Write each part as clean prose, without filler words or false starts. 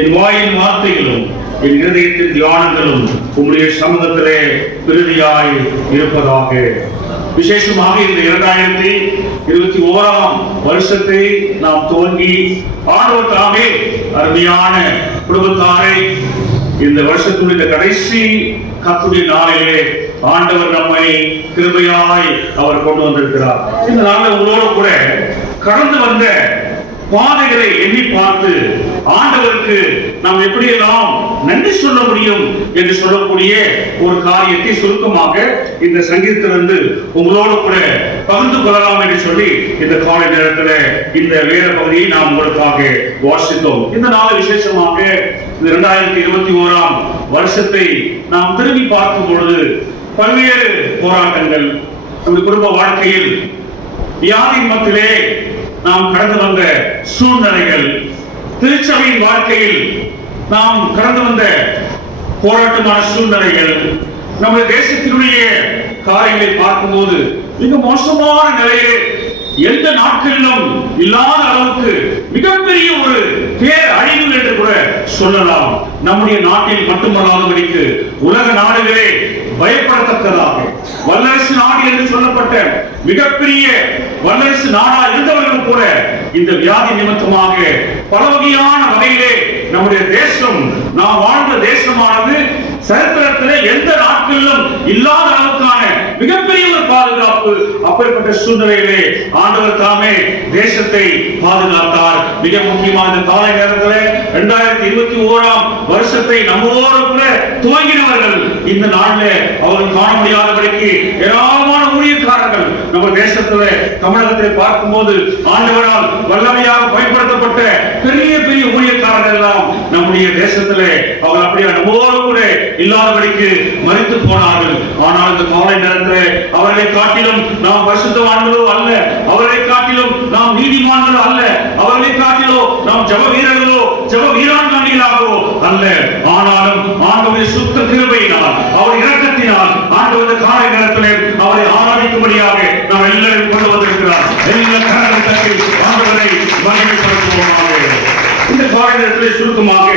என் வாயின் வார்த்தைகளும் என் இருதயத்தின் தியானங்களும் உம்முடைய சமூகத்திலே பிரதியாய் இருப்பதாக. விசேஷமாக இந்த 2021ஆம் வருஷத்தை நாம் துவங்கி ஆண்டவர் தாமே அருமையான குடும்பத்தாரை இந்த வருஷத்துடைய கடைசி கர்த்தருடைய நாளிலே ஆண்டவர் நம்மை கிருபையாய் அவர் கொண்டு வந்திருக்கிறார். இந்த நாளில் உங்களோடு கூட கடந்து வந்த பாதைகளை எண்ணி பார்த்து ஆண்டவருக்கு நாம் எப்படியெல்லாம் நன்றி சொல்ல முடியும் என்று சொல்லக்கூடிய ஒரு காரியத்தை சுருக்கமாக இந்த சங்கீதத்திலிருந்து உங்களோடு கூட பகிர்ந்து கொள்ளலாம் என்று சொல்லி இந்த காலை நேரத்தில் இந்த வேத பகுதியை நாம் உங்களுக்காக வாசித்தோம். இந்த நாள் விசேஷமாக இந்த 2021ஆம் வருஷத்தை நாம் திரும்பி பார்க்கும் பொழுது பல்வேறு போராட்டங்கள் நம்முடைய குடும்ப வாழ்க்கையில் வியாதி மத்தியிலே நாம் கடந்து வந்த சூழ்நிலைகள், திருச்சபையின் வாழ்க்கையில் நாம் கடந்து வந்த போராட்டமான சூழ்நிலைகள், நம்முடைய தேசத்தினுடைய காரியங்களை பார்க்கும்போது மிக மோசமான நிலையிலே எந்த நாட்களிலும் இல்லாத அளவுக்கு மிகப்பெரிய ஒரு பேர் அழிவு என்று கூட சொல்லலாம். நம்முடைய நாட்டில் மட்டுமல்லாதபடிக்கு உலக நாடுகளே பயப்படத்தக்கதாக வல்லரசு நாடு என்று சொல்லப்பட்ட மிகப்பெரிய வல்லரசு நாடா இருந்தவர்கள் கூட இந்த வியாதி நிமித்தமாக பல வகையான வகையிலே நம்முடைய தேசம், நாம் வாழ்ந்த தேசமானது சரித்திரத்திலே எந்த நாட்களிலும் இல்லாத அளவுக்கான மிகப்பெரிய ஒரு பாதுகாப்பு. அப்படிப்பட்ட சூழ்நிலையிலே ஆண்டவர் தாமே தேசத்தை பாதுகாத்தார். மிக முக்கியமான காலை நேரத்தில் 2021ஆம் வருஷத்தை நம்மோடு கூட துவங்கினவர்கள் இந்த நாளில் அவர்கள் காண முடியாதபடிக்கு ஏராளமான ஊழியக்காரர்கள் நம்ம தேசத்துல தமிழகத்தை பார்க்கும்போது ஆண்டவரால் வல்லமையாக பயன்படுத்தப்பட்ட பெரிய பெரிய ஊழியக்காரர்கள் எல்லாம் நம்முடைய தேசத்திலே அவர் அப்படியே நம்மோடு கூட இல்லாதபடிக்கு மரித்து போனார்கள். ஆனால் இந்த காலை நேரத்தில் அவர்களை காட்டிலும் நாம் பரிசுத்தவான்களோ அல்ல, அவர்களை காட்டிலும் நாம் நீதிமான்களோ அல்ல, அவர்களை காட்டிலோ நாம் ஜெப வீரர்களோ ஜெப வீராங்கனைகளாகவோ அல்ல. ஆனாலும் ஆண்டவருடைய சுத்த கிருபையினால் அவர் இரக்கத்தினால் ஆண்டவர் காலை நேரத்தில் அவரை ஆராதிக்கும்படியாக நாம் எல்லாரும் கொண்டு வந்திருக்கிறார். எல்லா கரங்களை தட்டி ஆண்டவரை மகிமைப்படுத்துவோம். நேரத்தில் சுருக்கமாக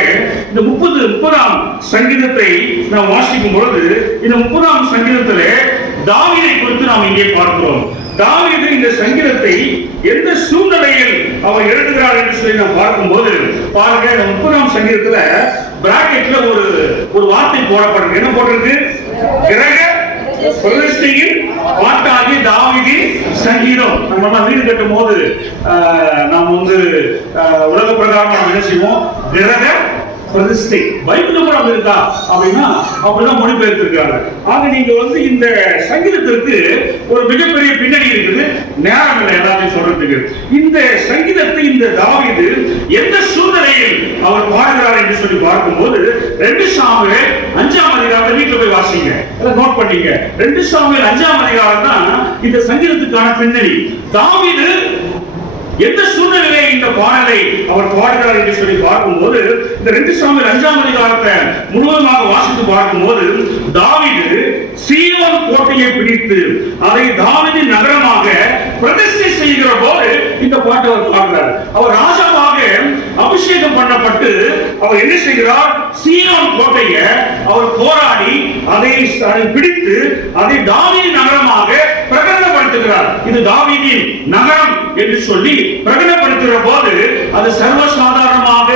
இந்த 30ஆம் சங்கீதத்தை நாம் வாசிக்கும் பொழுது இந்த 30ஆம் சங்கீதத்திலே தாவீதை குறித்து நாம் இங்கே பார்க்கிறோம். தாவீது இந்த சங்கீதத்தை எந்த சூழ்நிலையில் அவர் எழுதுகிறார் என்று சொல்லி நாம் பார்க்கும்போது பாருங்க, இந்த 30ஆம் சங்கீதத்துல பிராக்கெட்ல ஒரு வார்த்தை போடப்படுது. என்ன போட்டிருக்கு? கிரக பிரதிஷ்டையின் பாட்டாகி தாவீதின் சங்கீதம். நம்ம வீடு கட்டும் போது நாம் உலக பிரகாரம் நாம் என்ன செய்வோம்? கிரக பிரதிஷ்டை. பைபிள் இருக்கா அப்படின்னா அப்படிதான் மொழிபெயர்த்திருக்காங்க. ஆக நீங்க இந்த சங்கீதத்திற்கு ஒரு மிகப்பெரிய பின்னணி இருக்குது. நேரம் இல்லை எல்லாத்தையும் சொல்றதுக்கு. இந்த சங்கீதத்தை இந்த தாவீது எந்த சூழ்நிலையில் அவர் பாடுகிறார் என்று சொல்லி பார்க்கும்போது 2 சாமுவேல் 5ஆம் அதிகாரத்தை வீட்டுல போய் வாசிங்க, நோட் பண்ணீங்க. 2 சாமுவேல் 5ஆம் அதிகாரம் தான் இந்த சங்கீதத்துக்கான பின்னணி. தாவீது எந்த சூழ்நிலையை இந்த பாடலை அவர் பாடுகிறார் என்று சொல்லி பார்க்கும்போது இந்த 2 சாமுவேல் 5ஆம் அதிகாரத்தை முழுவதுமாக வாசித்து பார்க்கும்போது தாவீது சீயோன் கோட்டையை பிடித்து அதை தாவீதின் நகரமாக பிரதிஷ்டை செய்கிற போது இந்த பாட்டை அவர் பாடுகிறார். அவர் ராஜாவாக அபிஷேகம் பண்ணப்பட்டு அவர் என்ன செய்கிறார்? சீயோன் கோட்டையை அவர் போராடி அதை பிடித்து அதை தாவீதின் நகரமாக பிரகடனப்படுத்துகிறார். இது தாவீதின் நகரம் என்று சொல்லி பிரகடனப்படுத்துகிற போது அது சர்வசாதாரணமாக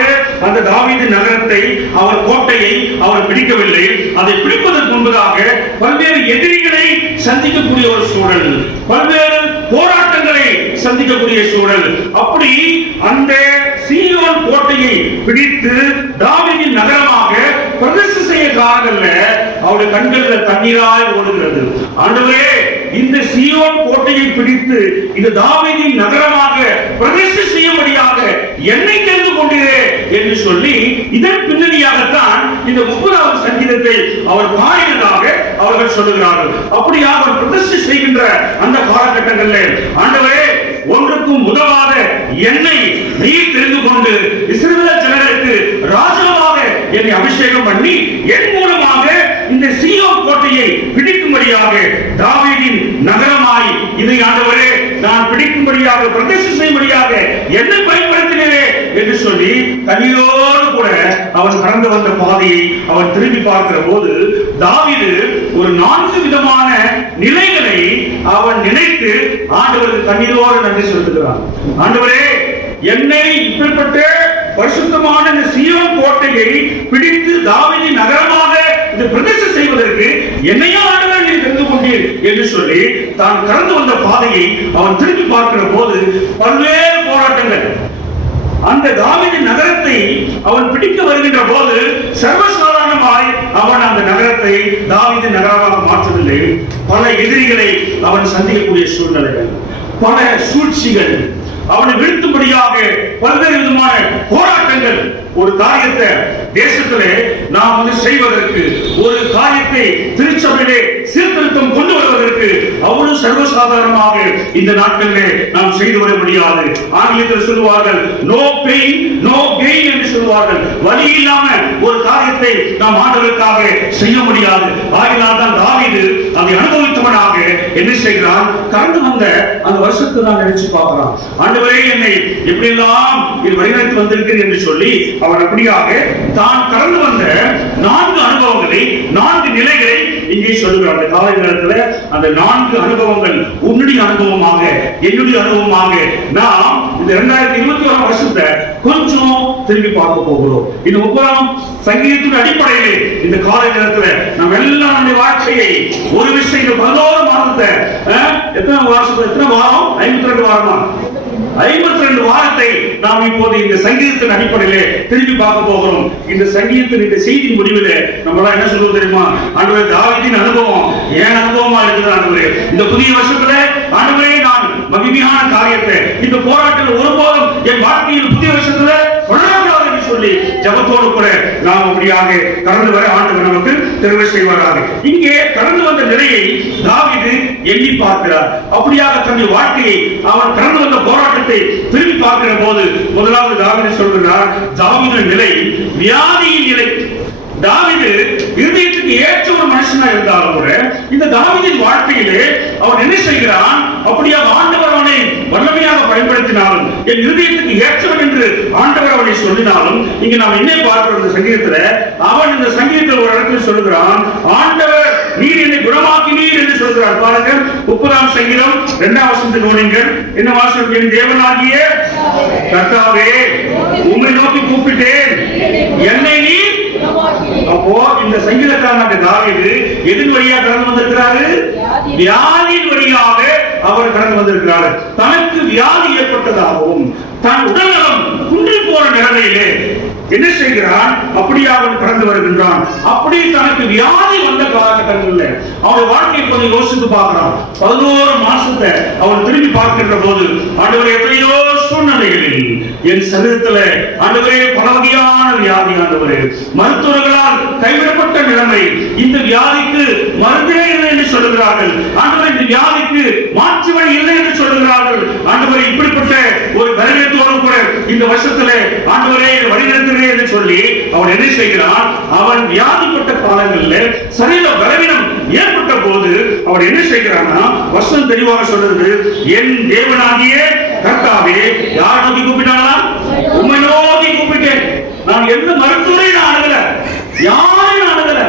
அந்த தாவீதின் நகரத்தை அவர் கோட்டையை அவர் பிடிக்கவில்லை. அதை பிடிப்பதற்கு முன்பதாக பல்வேறு எதிரிகளை சந்திக்கக்கூடிய ஒரு சூழல், பல்வேறு போராட்டங்களை சந்திக்கக்கூடிய சூழல். அப்படி அந்த சீயோன் கோட்டையை பிடித்து தாவீதின் நகரமாக பிரதிஷ்டை செய்ய காரணங்கள்ல அவருடைய கண்களில் தண்ணீராய் ஓடுகிறது. ஆண்டவரே, இந்த சீயோன் கோட்டையை பிடித்து இந்த தாவீதின் நகரமாக பிரதிஷ்டை செய்யும்படியாக என்னை தெரிந்து கொண்டீரே என்று சொல்லி இதன் பின்னணியாகத்தான் இந்த 30ஆவது சங்கீதத்தை அவர் பாடியதாக அவர்கள் சொல்லுகிறார்கள். அப்படியாக அவர் பிரதிஷ்டை செய்கின்ற அந்த காலகட்டங்களில் ஆண்டவரே, ஒன்றுக்கும் உதவாத என்னை நீர் தெரிந்து கொண்டு இஸ்ரவேல் ஜனங்களுக்கு ராஜாவாக என்னை அபிஷேகம் பண்ணி என் மூலமாக இந்த சீயோன் கோட்டையை பிடிக்கும்படியாக தாவீதின் நகரமாய் இதை ஆண்டவரே நான் பிடிக்கும்படியாக பிரதிஷ்டை செய்யும்படியாக என்னை பயன்படுத்தினே என்று சொல்லி கண்ணீரோடு கூட அவன் கடந்து வந்த பாதையை அவன் திரும்பி பார்க்கிற போது தாவீது ஒரு 4 விதமான நிலைகளை அவன் நினைத்து ஆண்டவருக்கு கண்ணீரோடு நன்றி செலுத்துகிறான். ஆண்டவரே, என்னை இப்படிப்பட்ட பரிசுத்தமான இந்த சீயோன் கோட்டையை பிடித்து தாவீதின் நகரமாக இந்த பிரதிஷ்டை செய்வதற்கு என்னையோ ஆண்டவர் நீ தெரிந்து கொண்டீர் என்று சொல்லி தான் கடந்து வந்த பாதையை அவன் திரும்பி பார்க்கிற போது பல்வேறு போராட்டங்கள். அந்த தாவீதின் நகரத்தை அவன் பிடிக்க வருகின்ற போது சர்வசாதாரணமாய் அவன் அந்த நகரத்தை தாவீதின் நகரமாக மாற்றவில்லை. பல எதிரிகளை அவன் சந்திக்கக்கூடிய சூழ்நிலைகள், பல சூழ்ச்சிகள், அவனை வீழ்த்தும்படியாக பல்வேறு விதமான போராட்டங்கள். ஒரு காரியத்தை தேசத்திலே நாம் செய்வதற்கு, ஒரு காரியத்தை திருச்சபையிலே சீர்திருத்தம் கொண்டு வருவதற்கு அவ்வளவு சர்வசாதாரணமாக இந்த நாட்களிலே நாம் செய்து வர முடியாது. ஆங்கிலத்தில் சொல்லுவார்கள் நோ பெயின் நோ கெயின் என்று சொல்லுவார்கள். வலி இல்லாம ஒரு காரியத்தை நாம் ஆண்டவருக்காக செய்ய முடியாது. ஆகினால் தான் தாவீது அதை அனுபவித்தவனாக என்ன செய்கிறான்? கடந்து வந்த அந்த வருஷத்தை நான் நினைச்சு பார்க்கிறான். ஆண்டவரே, என்னை எப்படி எல்லாம் இது வழிநடத்தி வந்திருக்கிறேன் என்று சொல்லி அவன் அப்படியாக தான் கடந்து வந்த 4 அனுபவங்களை 4 நிலைகளை இங்கே சொல்லுகிறார். அந்த காலை நேரத்தில் அந்த 4 அனுபவங்கள் உன்னுடைய அனுபவமாக என்னுடைய அனுபவமாக நாம் இந்த 2021 வருஷத்தை கொஞ்சம் திரும்பி பார்க்க போகிறோம். இந்த 30ஆம் சங்கீதத்தின் அடிப்படையிலே இந்த காலை நேரத்தில் நம்ம எல்லாம் நம்முடைய வாழ்க்கையை ஒரு விஷயம் 11 மாதத்தை எத்தனை வாரம் 52 வாரமா 52 வாரத்தை நாம் இப்போது இந்த சங்கீதத்தின் அடிப்படையிலே திரும்பி பார்க்க போகிறோம். இந்த சங்கீதத்தின் இந்த செய்தியின் முடிவில் நம்மளாம் என்ன சொல்லுவோம் தெரியுமா? ஆண்டவரே, தாவீதின் அனுபவம் என் அனுபவமா இருக்குது. ஆண்டவரே, இந்த புதிய வருஷத்துல ஆண்டவரே நான் மகிமையான காரியத்தை இந்த போராட்டத்தில் ஒருபோதும் என் வாழ்க்கையில் புதிய வருஷத்துல சொல்லி ஜபத்தோடு கூட நாம் அப்படியாக கடந்து வர ஆண்டவர் நமக்கு தெரிவு செய்வாராக. இங்கே கடந்து வந்த நிலையை தாவீது எண்ணி பார்க்கிறார். அப்படியாக தன்னுடைய வாழ்க்கையை அவன் கடந்து வந்த போராட்டத்தை திரும்பி பார்க்கிற போது முதலாவது தாவீது சொல்கிறார், தாவீதின் நிலை வியாதியின் நிலை. தாவீது இருதயத்துக்கு ஏற்ற ஒரு மனுஷனா இருந்தாலும் கூட இந்த தாவீதின் வாழ்க்கையிலே அவன் என்ன செய்கிறான்? அப்படியாக ஆண்டவர் அவனை வல்லமையாக பயன்படுத்தினாலும் என் இருதயத்துக்கு ஏற்றவன் என்று ஆண்டவர் அவனை சொல்லினாலும் இங்க நாம் என்ன பார்க்கிறோம் இந்த சங்கீதத்துல, அவன் இந்த சங்கீதத்தில் ஒரு இடத்துல சொல்லுகிறான், ஆண்டவர் நீர் என்னை குணமாக்கினீர் என்று சொல்கிறார். பாருங்க 30ஆம் சங்கீதம் 2ஆம் வசனத்தை கவனிங்கள். என்ன வாசகம்? என் தேவனாகிய கர்த்தாவே உம்மை நோக்கி கூப்பிட்டேன், என்னை நீர். அப்போ இந்த சங்கீதக்காரனாக தாவீது எதின் வழியாக கடந்து வந்திருக்கிறாரு? வியாதியின் வழியாக அவர் கடந்து வந்திருக்கிறார். தனக்கு வியாதி ஏற்பட்டதாகவும் தன் உடல்நலம் குன்றி போன நிலையிலே என்ன செய்கிறான்? அப்படியே அவன் கடந்து வருகின்றான். அப்படி தனக்கு வியாதி வந்த காலகட்டங்களில் அவன் வாழ்க்கையை கொஞ்சம் யோசித்து பார்க்கிறான். 11 மாசத்தை அவன் திரும்பி பார்க்கின்ற போது, ஆண்டவரே எத்தனையோ சூழ்நிலைகளில் என் சரீரத்தில் ஆண்டவரே பல வகையான வியாதி, ஆண்டவரே மருத்துவர்களால் கைவிடப்பட்ட நிலைமை, இந்த வியாதிக்கு மருந்தே இல்லை என்று சொல்லுகிறார்கள். ஆண்டவரே இந்த வியாதிக்கு மாற்று வழி இல்லை என்று சொல்லுகிறார்கள். ஆண்டவரே இப்படிப்பட்ட ஒரு பலவீனத்தோடு கூட இந்த வருஷத்திலே ஆண்டவரே வழிநடத்த என்று சொல்லி அவன் என்ன செய்கிறான்? அவன் வியாதிப்பட்ட காலங்களில் சரீர பலவீனம் ஏற்பட்ட போது அவன் என்ன செய்கிறான்னா, வசனம் தெளிவாக சொல்றது, என் தேவனாகிய கர்த்தாவே. யார் நோக்கி கூப்பிட்டானா? உம்மை நோக்கி கூப்பிட்டேன். நான் எந்த மருத்துவரை நான் அணுகல, யாரையும் அணுகல.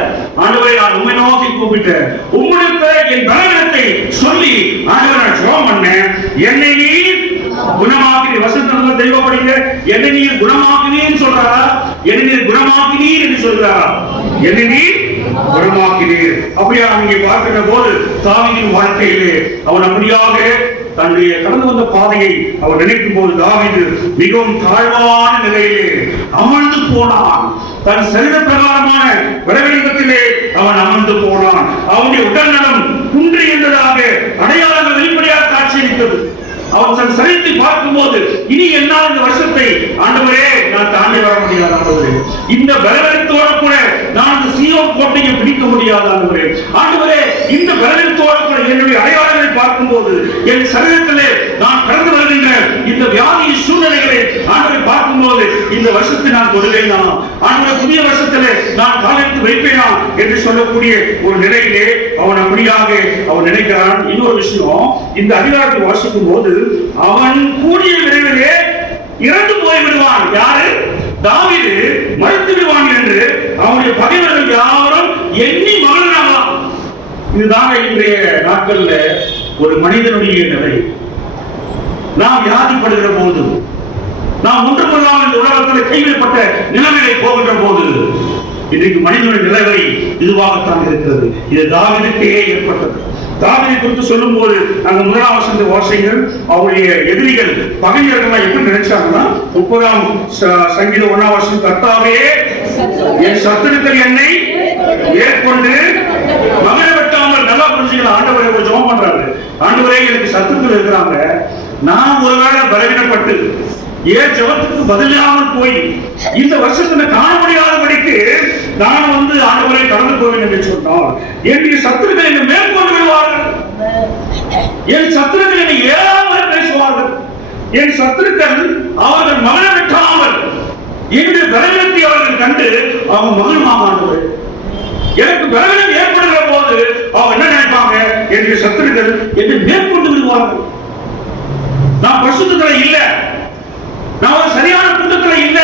ஆண்டவரே நான் உம்மை நோக்கி கூப்பிட்டேன். உம்முடைய என் பலவீனத்தை சொல்லி ஆண்டவரை நான் ஜெபம் பண்ணேன். என்னை நீ குணமாக்கி, வசனத்துல தெளிவா படிங்க. என்னை நீர் குணமாக்கினீர் சொல்றாரா? என்னை நீர் குணமாக்கினீர் என்று சொல்றாரா? என்னை நீர் குணமாக்கினீர். அப்படியா நீங்க பார்க்கிற போது தாவீதின் வாழ்க்கையிலே அவன் அப்படியாக தன்னுடைய கடந்து வந்த பாதையை அவர் நினைக்கும் போது தாவீது மிகவும் தாழ்வான நிலையிலே அமர்ந்து போனான். தன் சரீர பிரகாரமான விளைவிடத்திலே அவன் அமர்ந்து போனான். அவனுடைய உடல்நலம் குன்றி இருந்ததாக அடையாளங்கள் வெளிப்படையாக காட்சியளித்தது. அவன் தன் சரீரத்தை பார்க்கும் போது, இனி என்னால் இந்த வருஷத்தை ஆண்டவரே நான் தாண்டி வர முடியாது ஆண்டவரே, இந்த பலவீனத்தோடு கூட நான் இந்த சீயோன் கோட்டையை பிடிக்க முடியாது ஆண்டவரே. ஆண்டவரே இந்த பலவீனத்தோடு கூட என்னுடைய அடையாளங்களை பார்க்கும் போது, என் சரீரத்திலே நான் கடந்து வருகின்ற இந்த வியாதி சூழ்நிலைகளை ஆண்டவரை பார்க்கும் போது, இந்த வருஷத்தை நான் தொடுவேனா, ஆண்டவரை புதிய வருஷத்திலே நான் காலெடுத்து வைப்பேனா என்று சொல்லக்கூடிய ஒரு நிலையிலே அவன் அப்படியாக அவன் நினைக்கிறான். இன்னொரு விஷயம், இந்த அதிகாரத்தை வாசிக்கும் போது அவன் கூடிய விரைவிலே இறந்து போய் விடுவான். யாரு? தாவீது மரித்து விடுவான் என்று அவனுடைய பகைவர்கள் யாரும் எண்ணி மகிழ்ந்தார்களாம். இதுதான் இன்றைய நாட்கள்ல ஒரு மனிதனுடைய நிலை. நாம் வியாதிப்படுகிற போது, நாம் ஒன்றுபடாமல் இந்த உலகத்தில் கைவிடப்பட்ட நிலைமையை போகின்ற போது, இன்றைக்கு மனிதனுடைய நிலைமை இதுவாகத்தான் இருக்கிறது. இது தாவீதுக்கே ஏற்பட்டது. தாவீதை குறித்து சொல்லும் போது நாங்கள் 1ஆம் வசனத்தை வாசிங்கள். அவருடைய எதிரிகள் பகைஞர்கள் எப்படி நினைச்சாங்கன்னா, 30ஆம் சங்கீதம் 1ஆம் வசனம், கர்த்தாவே என் சத்துருக்கள் என்னை ஏற்கொண்டு மகிழ வெட்டாமல். நல்லா புரிஞ்சுக்கலாம். ஆண்டவரை ஒரு ஜெபம் பண்றாரு. ஆண்டவரே எனக்கு சத்துருக்கள் இருக்கிறாங்க, நான் ஒருவேளை பலவீனப்பட்டு ஏன் ஜெபத்துக்கு பதிலாமல் போய் இந்த வருஷத்துல காண முடியாதபடிக்கு நான் ஆண்டவரை கடந்து போவேன் என்று சொன்னால், என்னுடைய சத்துருக்கள் என்னை மேற்கொண்டு விடுவார்கள், என் சத்துருக்கள் என்னை ஏறாமல் பேசுவார்கள், என் சத்துருக்கள் அவர்கள் மகிழ வெட்டாமல் என்னுடைய பலவீனத்தை அவர்கள் கண்டு அவங்க மகிழ்வாங்க. எனக்கு பலவீனம் ஏற்படுகிற போது அவங்க என்ன நினைப்பாங்க? என்னுடைய சத்துருக்கள் என்னை மேற்கொண்டு விடுவார்கள். நான் பரிசுத்தத்துல இல்ல, நான் சரியான கூட்டத்துல இல்ல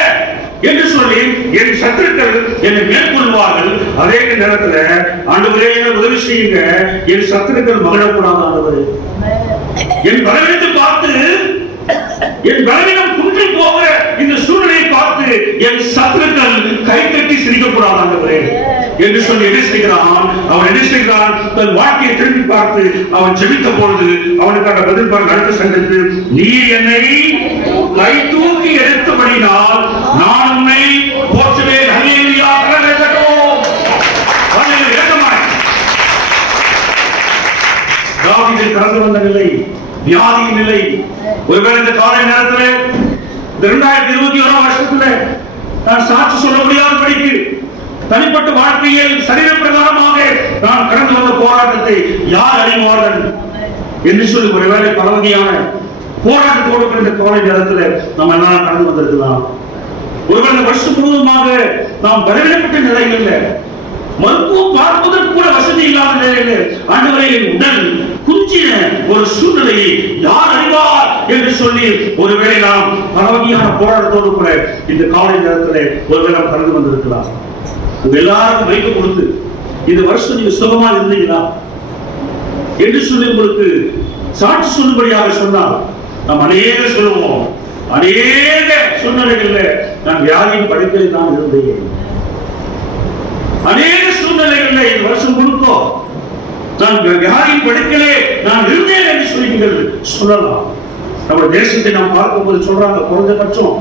என்று சொல்லி என் சத்துருக்கள் என்னை மேற்கொள்வார்கள். அதே நேரத்தில் ஆண்டவரே உதவி செய்யுங்க, என் சத்துருக்கள் மகிழக்கூடாது ஆண்டவரே. என் பலவீனத்தை பார்த்து, என் பலவீனம் குன்றி போகிற இந்த சூழ்நிலையை பார்த்து என் சத்துருக்கள் கைத்தட்டி சிரிக்கக்கூடாது ஆண்டவரே என்று சொல்லி என்ன செய்கிறான்? அவன் என்ன செய்கிறான்? தன் வாழ்க்கையை திரும்பி பார்த்து அவன் ஜெபித்த பொழுது அவனுக்கான பதில் பாருங்க. அடுத்த சங்கத்து, நீ என்னை கை தூக்கி எடுத்தபடினால் நான் உன்னை போற்றுவேன். ஹல்லேலூயா, தாவீது கடந்து வந்த நிலை, வியாதியின் நிலை. ஒருவேளை இந்த காலை நேரத்தில் இந்த 2021 வருஷத்துல நான் சாட்சி சொல்ல முடியாதபடிக்கு தனிப்பட்ட வாழ்க்கையில் சரீர பிரகாரமாக நான் கடந்து வந்த போராட்டத்தை யார் அறிவார்கள் என்று சொல்லி ஒருவேளை பல வகையான போராட்டத்தோடு இந்த காலை நேரத்தில் நம்ம எல்லாம் கடந்து வந்திருக்கலாம். ஒருவேளை வருஷம் முழுவதுமாக நாம் பலவீனப்பட்ட நிலையில் மருத்துவம் பார்ப்பதற்கு கூட வசதி இல்லாத நிலையில ஆண்டவரே என் உடல் குஞ்சின ஒரு சூழ்நிலையை யார் அறிவார் என்று சொல்லி ஒருவேளை நாம் பல வகையான போராட்டத்தோடு கூட இந்த காலை நேரத்தில் ஒருவேளை நாம் கடந்து வந்திருக்கலாம். உங்க எல்லாருக்கும் வைக்க கொடுத்து இந்த வருஷம் நீங்க சுகமா இருந்தீங்களா என்று சொல்லி உங்களுக்கு சாட்சி சொல்லும்படியாக சொன்னால் நாம் அநேக சொல்லுவோம். அநேக சூழ்நிலைகள்ல நான் வியாதியின் படுக்கையில் தான் இருந்தேன். அநேக சூழ்நிலைகள்ல இந்த வருஷம் முழுக்க நான் வியாதியின் படுக்கையிலே நான் இருந்தேன் என்று சொல்லி நீங்கள் சொல்லலாம். நம்ம தேசத்தை நாம் பார்க்கும்போது சொல்றாங்க, குறைஞ்சபட்சம்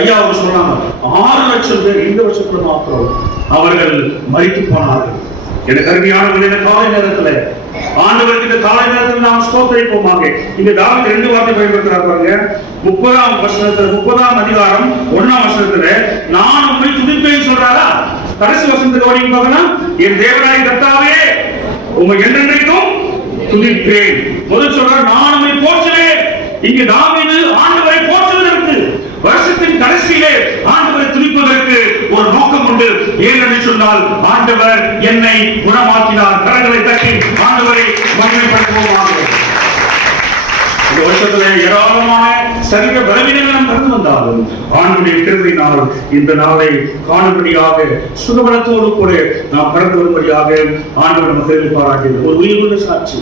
ஐயா அவர் சொல்றாங்க 6 லட்சம் பேர் இந்த வருஷத்துல மாத்திரம் அவர்கள் மரித்து போனார்கள். எனக்கு அருமையான காலை நேரத்துல ஆண்டவருக்கு இந்த காலை நேரத்தில் நாம் ஸ்தோத்திரிப்போமாக. இங்க தாவீது 2 வார்த்தை பயன்படுத்துறார் பாருங்க. 30ஆம் வசனத்துல 30ஆம் அதிகாரம் 1ஆம் வசனத்துல நான் உம்மை துதிப்பேன் சொல்றாரா? கடைசி வசனத்தை கவனிங்க பார்க்கலாம். என் தேவனாகிய கர்த்தாவே உம்மை என்றென்றைக்கும் துதிப்பேன். முதல் சொல்றார் நான் உம்மை போற்றுவேன். இங்க தாவீது ஆண்டவரை போற்றுவதற்கு வருஷத்தின் கடைசியிலே ஆண்டவரை துதிப்பதற்கு ஒரு நோக்கம் உண்டு. ஏனென்று சொன்னால் ஆண்டவர் என்னை குணமாக்கினார். கரங்களை தட்டி ஆண்டவரை மகிமைப்படுத்துவோமாக. இந்த வருஷத்துல ஏராளமான சரீர பலவீனங்களும் கடந்து வந்தாலும் ஆண்டவருடைய கிருபையினால் இந்த நாளை காணும்படியாக சுகபலத்தோடு கூட நாம் கடந்து வரும்படியாக ஆண்டவர் நம்ம தேவை பாராட்டினார். ஒரு உயிருள்ள சாட்சி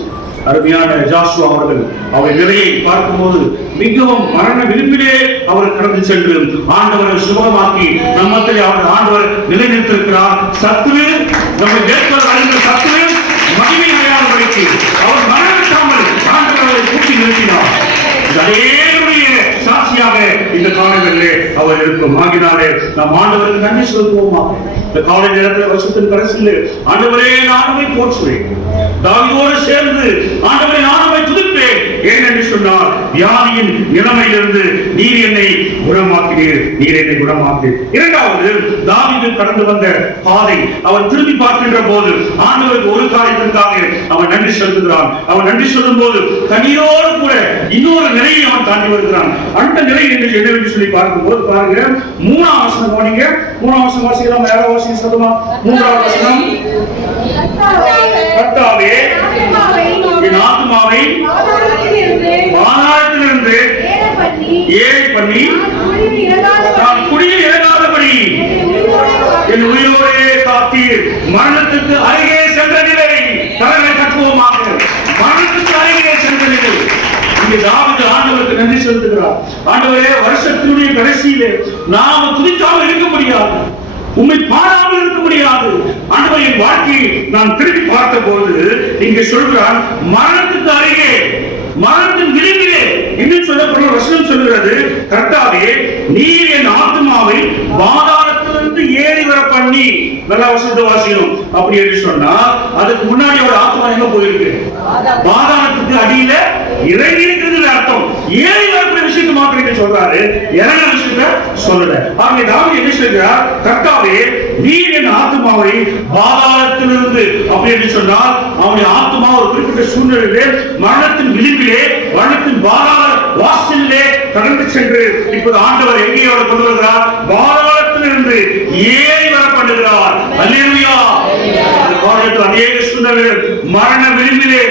அருமையான ஜாஷுவா அவர்கள் அவர் நிலையை பார்க்கும்போது மிகவும் மரண விளிம்பிலே அவர் கடந்து சென்று ஆண்டவரை சுகமாக்கி நம்மத்தில் அவர் ஆண்டவர் நிலைநிறுத்திருக்கிறார். சத்துரு நம்மை மேற்கொள்ள அறிந்த சத்துரு மகிமை அடையாளப்படுத்தி அவர் மரணமில்லாமல் ஆண்டவரை கூட்டி நிறுத்தினார். அநேகருடைய சாட்சியாக இந்த காலங்களிலே அவர் இருக்கும். ஆகினாலே நாம் ஆண்டவருக்கு நன்றி சொல்வோமாக. இந்த காலை நேரத்தில் வருஷத்தின் கடைசியில் ஆண்டவரே நானுமே போற்றுவேன். தாவீதோடு சேர்ந்து ஆண்டவரை நானுமே துதிப்பேன். ஏனென்று சொன்னால் வியாதியின் நிலைமையிலிருந்து நீர் என்னை குணமாக்கினீர், நீர் என்னை குணமாக்கினீர். இரண்டாவது, தாவீது கடந்து வந்த பாதை அவன் திரும்பி பார்க்கின்ற போது ஆண்டவருக்கு ஒரு காரியத்திற்காக அவன் நன்றி செலுத்துகிறான். அவன் நன்றி சொல்லும் போது கண்ணீரோடு கூட இன்னொரு நிலையை அவன் தாண்டி வருகிறான். அந்த நிலை என்னவென்று சொல்லி பார்க்கும்போது பாருங்க, 3ஆம் வசனம் போனீங்க. 3ஆம் வசனம் வாசிக்கலாம். யாரோ வாசிக்க சொல்லுமா? 3ஆம் வசனம். கர்த்தாவே என் ஆத்துமாவை பாதாளத்திலிருந்து ஏழை பண்ணி நான் குடியில் இறங்காதபடி என் உயிரோடே காத்தீர். மரணத்துக்கு அருகே சென்ற நிலை கடலை கட்டுவோமாக. மரணத்துக்கு அருகே சென்ற நிலை. இங்கே தாவீது ஆண்டவருக்கு நன்றி செலுத்துகிறார். ஆண்டவரே, வருஷத்தினுடைய கடைசியிலே நாம் துதிக்காமல் இருக்க முடியாது, உம்மை பாடாமல் இருக்க முடியாது. ஆண்டவரின் வாழ்க்கையை நான் திரும்பி பார்த்த போது இங்கே சொல்கிறான், மரணத்துக்கு அருகே, மரணத்தின் விளிம்பிலே இன்னும் சொல்லப்படுற வசனம் சொல்கிறது, கர்த்தாவே நீர் என் ஆத்துமாவை பாதாளத்திலிருந்து ஏறி வர பண்ணி. நல்லா வசனத்தை வாசிக்கணும். அப்படி என்று சொன்னா அதுக்கு முன்னாடி ஒரு ஆத்மா எங்க போயிருக்கு? பாதாளத்துக்கு அடியில இறங்கி இருக்கிறது அர்த்தம். ஏறி வரக்கூடிய விஷயத்தை மாத்திரம் சொல்றாரு, இறங்கின விஷயத்தை சொல்லல. ஆகவே தாவீது என்ன சொல்றார்? கர்த்தாவே நீர் என் ஆத்துமாவை பாதாளத்திலிருந்து, அப்படி என்று சொன்னால் அவனுடைய ஆத்துமா ஒரு குறிப்பிட்ட சூழ்நிலையிலே மரணத்தின் விளிம்பிலே, மரணத்தின் பாதாள வாசலிலே கடந்து சென்று இப்போது ஆண்டவர் எங்கேயோட கொண்டு வருகிறார்? பாதாளத்திலிருந்து ஏறி வர பண்ணுகிறார். அல்லேலூயா. அந்த காலத்தில் அநேக சூழ்நிலைகள் மரண விளிம்பிலே,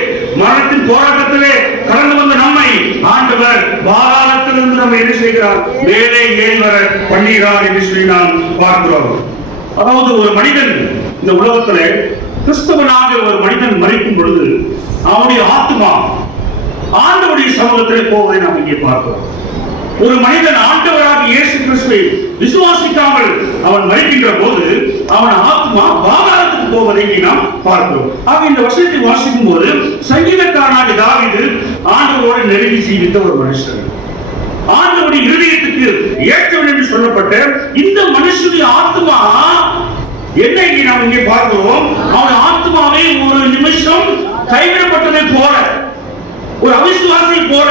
மரணத்தின் போராட்டத்திலே கடந்து வந்த நம்மை ஆண்டவர் பாதாளத்திலிருந்து நம்ம என்ன செய்கிறார்? மேலே ஏறி வர பண்ணுகிறார் என்று சொல்லி நாம் பார்க்கிறோம். அதாவது ஒரு மனிதன் இந்த உலகத்திலே கிறிஸ்தவனாக ஒரு மனிதன் மரிக்கும் பொழுது அவனுடைய ஆத்மா ஆண்டவருடைய சமூகத்திலே போவதை நாம் இங்கே பார்க்கிறோம். ஒரு மனிதன் ஆண்டவராக இயேசு கிறிஸ்துவை விசுவாசிக்காமல் அவன் மரிக்கின்ற போது அவன் ஆத்மா பாதாளத்துக்கு போவதை நாம் பார்க்கிறோம். ஆக இந்த வசனத்தை வாசிக்கும் போது சங்கீதக்காரனாகிய தாவீது ஆண்டவரோடு நெருங்கி ஜீவித்த ஒரு மனுஷன், ஆண்டவருடைய இருதயத்துக்கு ஏற்றவன் என்று சொல்லப்பட்ட இந்த மனுஷனுடைய ஆத்மா என்ன நாம் இங்கே பார்க்கிறோம்? அவன் ஆத்மாவை ஒரு நிமிஷம் கைவிடப்பட்டதை போல, ஒரு அவிசுவாசை போல,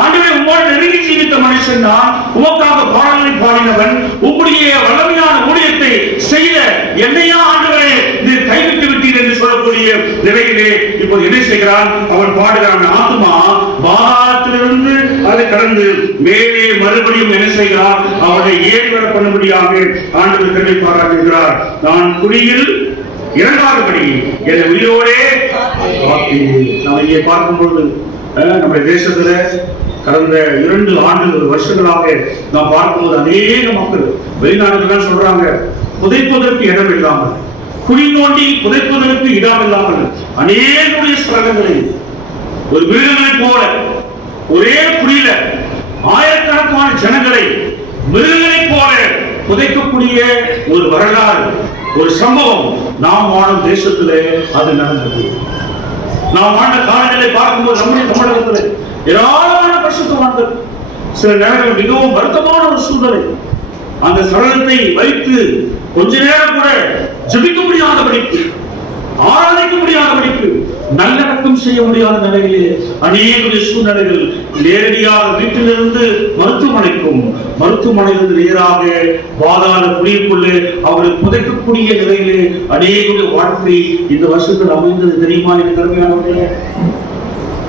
ஆண்டவரே உம்மோடு நெருங்கி ஜீவித்த மனுஷன் தான், உமக்காக பாடல்களை பாடினவன், உம்முடைய வல்லமையான ஊழியத்தை செய்த என்னையா ஆண்டவரே நீர் கைவிட்டு விட்டீர் என்று சொல்லக்கூடிய நிலையிலே இப்போது என்ன செய்கிறான்? அவன் பாடுகிறான். ஆத்மா பாதாளத்திலிருந்து அதை கடந்து மேலே மறுபடியும் என்ன செய்கிறார்? அவனை ஏறி வர பண்ணும்படியாக ஆண்டவர் கண்ணை பாராட்டுகிறார். நான் குடியில் இறங்காதபடி என்னை உயிரோடே நாம் இங்கே பார்க்கும் பொழுது நம்முடைய தேசத்துல கடந்த 2 வருஷங்களாக நாம் பார்க்கும்போது அநேக மக்கள் வெளிநாடுகள் சொல்றாங்க, புதைப்பதற்கு இடம் இல்லாமல், குழி நோண்டி புதைப்பதற்கு இடம் இல்லாமல் அநேகருடைய ஸ்தலங்களை ஒரு மிருகங்களை போல ஒரே குழியில ஆயிரக்கணக்கான ஜனங்களை மிருகங்களை போல புதைக்கக்கூடிய ஒரு வரலாறு, ஒரு சம்பவம் நாம் வாழும் தேசத்திலே அது நடந்தது. நாம் வாழ்ந்த காலங்களை பார்க்கும்போது நம்முடைய தமிழகத்தில் ஏராளமான பரிசுத்தவான்கள், சில நேரங்கள் மிகவும் வருத்தமான ஒரு சூழ்நிலை, அந்த சடலத்தை வைத்து கொஞ்ச நேரம் கூட ஜெபிக்க முடியாதபடிக்கு, ஆராதிக்க முடியாதபடிக்கு, நல்லடக்கம் செய்ய முடியாத நிலையிலே அநேக சூழ்நிலைகள் நேரடியாக வீட்டிலிருந்து மருத்துவமனையிலிருந்து நேராக பாதாள குழிக்குள்ளே அவர்களை புதைக்கக்கூடிய நிலையிலே அநேக வாழ்க்கை இந்த வருஷத்தில் அமைந்தது தெரியுமா? என் கருமையானவர்களே,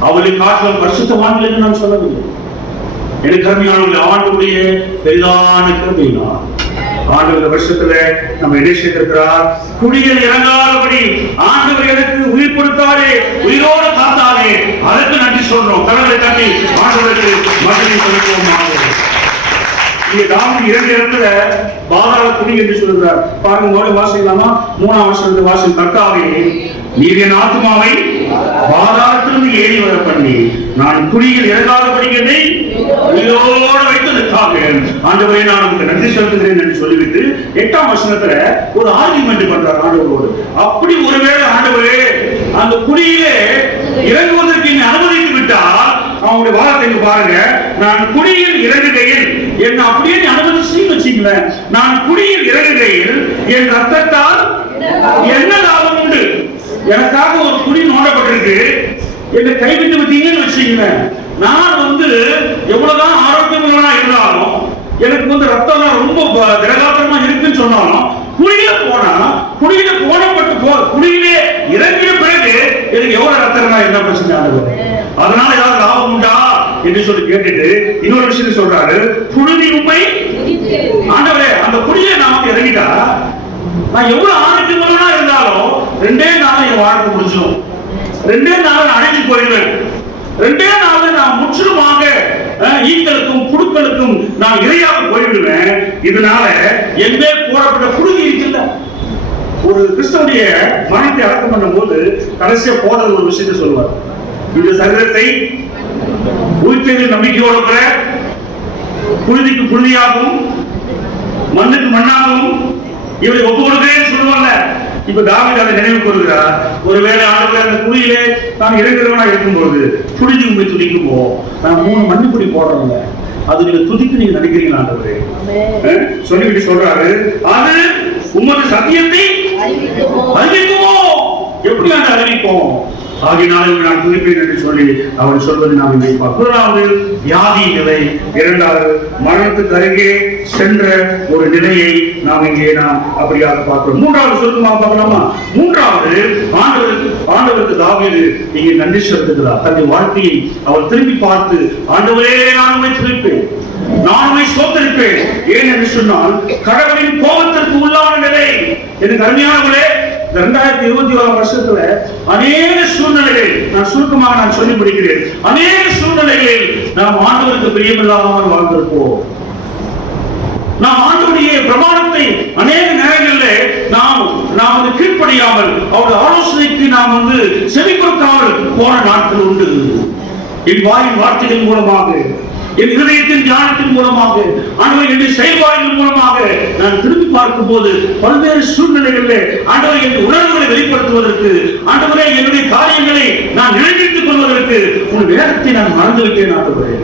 அவளை காட்டிலும் பரிசுத்தவான்கள் என்று நான் சொல்லவில்லை. என் கருமையானவர்கள் ஆண்டுடைய பெரிதான கருமையினார் ஆண்டவர் வருஷத்துல நம்ம என்ன செய்திருக்கிறார்? குடியில் இறங்காதபடி ஆண்டவர் எனக்கு உயிர் கொடுத்தாரே, உயிரோடு காத்தாரே, அதற்கு நன்றி சொல்றோம். கடவுளை தட்டி ஆண்டவருக்கு மகிழ்ச்சி செலுத்துவோமாக. இங்க தாவீது 2 இடத்துல பாதாள குழி என்று சொல்கிறார். பாருங்க, வாசிக்கலாமா? 3ஆம் வசனத்தை வாசி. கர்த்தாவே, நீர் என் ஆத்துமாவை பாதாளத்திலிருந்து ஏறி வர பண்ணி நான் குழியில் இறங்காதபடி என்னை உயிரோடு வைத்ததற்காக ஆண்டவரே நான் உங்களுக்கு நன்றி செலுத்துகிறேன் என்று சொல்லிவிட்டு 8ஆம் வசனத்துல ஒரு ஆர்கியுமெண்ட் பண்றார் ஆண்டவரோடு. அப்படி ஒருவேளை ஆண்டவரே அந்த குழியிலே இறங்குவதற்கு நீ அனுமதித்து விட்டால், அவனுடைய வாதத்தை பாருங்க, நான் குழியில் இறங்குகையில் என்ன அப்படியே நீ அனுமதிச்சு வச்சுங்களேன், நான் குழியில் இறங்குகையில் என் ரத்தத்தால் என்ன லாபம் உண்டு? எனக்காக ஒரு குழி நோண்டப்பட்டிருக்கு, என்னை கைவிட்டு விட்டீங்கன்னு வச்சுங்களேன், நான் எவ்வளவுதான் ஆரோக்கியமா இருந்தாலும், எனக்கு ரத்தம் ரொம்ப திரகாத்திரமா இருக்குன்னு சொன்னாலும், குழியில போனப்பட்டு குழியிலே இறங்கிய பிறகு எனக்கு எவ்வளவு ரத்தம்னா என்ன பிரச்சனை? அதனால ஏதாவது லாபம் உண்டா என்று சொல்லி கேட்டுட்டு இன்னொரு விஷயத்தை சொல்றாரு, புழுதி உண்மை ஆண்டவரே, அந்த குழியை நாம இறங்கிட்டா நான் எவ்வளவு ஆரோக்கியமா இருந்தாலும் 2 நாள் என் வாழ்க்கை முடிச்சிடும், 2 நாள் அடைஞ்சு போயிடுவேன், 2 நாள் நான் முற்றிலுமாக ஈக்களுக்கும் புழுக்களுக்கும் நான் இரையாக போய்விடுவேன். இதனால என் மேல் போடப்பட்ட புழுதி இருக்குல்ல, ஒரு கிறிஸ்தவனுடைய மரணத்தை அடக்கம் பண்ணும் போது கடைசியா போடுறது ஒரு விஷயத்தை சொல்லுவார், இந்த சரீரத்தை உயிர்த்தெழுதல் நம்பிக்கையோட புழுதிக்கு புழுதியாகவும் மண்ணுக்கு மண்ணாகவும் இவரை ஒப்பு கொடுக்கிறேன்னு சொல்லுவாங்க. இப்ப தாவீது அதை நினைவு கூறுகிறார், ஒருவேளை ஆண்டவரே அந்த குழியிலே நான் இறங்குறவனா இருக்கும்போது புழுதி உண்மை துதிக்குமோ, நான் 3 மண்ணுக்குடி போடுறோம்ல, அது நீங்க துதிக்கு நீங்க நினைக்கிறீங்க ஆண்டவரே சொல்லிவிட்டு சொல்றாரு, அது உமது சத்தியத்தை அறிவிக்குமோ. எப்படி அந்த அறிவிப்போம்? ஆகினாலும் நான் துதிப்பேன் என்று சொல்லி அவர் சொல்வதை நாம் இங்கே பார்க்கிறோம். 1வது வியாதி நிலை, 2வது மரணத்துக்கு அருகே சென்ற ஒரு நிலையை நாம் இங்கே அப்படியாக பார்க்கிறோம். 3வது சுருக்கமாக பார்க்கலாமா? 3வது ஆண்டவருக்கு தாவீது இங்கே நன்றி செலுத்துகிறார். தன்னுடைய வாழ்க்கையை அவர் திரும்பி பார்த்து, ஆண்டவரே நான் உம்மை துதிப்பேன், நான் உம்மை ஸ்தோத்திரிப்பேன். ஏன் என்று சொன்னால் கடவுளின் கோபத்திற்கு உள்ளான நிலை. எனக்கு அருமையானவர்களே, 2021 வருஷத்துல அநேக சூழ்நிலைகளில் நான் சுருக்கமாக சொல்லி முடிக்கிறேன், அநேக சூழ்நிலைகளில் நாம் ஆண்டவருக்கு பிரியமில்லாமல் வாழ்ந்திருப்போம். நாம் ஆண்டவருடைய பிரமாணத்தை அநேக நேரங்களில் நாம் கீழ்ப்படியாமல், அவருடைய ஆலோசனைக்கு நாம் செவி கொடுக்காமல் போன நாட்கள் உண்டு. என் வாயின் வார்த்தைகள் மூலமாக, என் இதயத்தின் ஞானத்தின் மூலமாக, ஆண்டவர் என்னுடைய செயல்பாடுகள் மூலமாக நான் திரும்பி பார்க்கும் போது பல்வேறு சூழ்நிலைகளில் ஆண்டவர் என் உணர்வுகளை வெளிப்படுத்துவதற்கு, ஆண்டவரே என்னுடைய காரியங்களை நான் நினைத்துக் கொள்வதற்கு உன் வேதத்தை நான் மறந்துவிட்டேன். ஆண்டவரே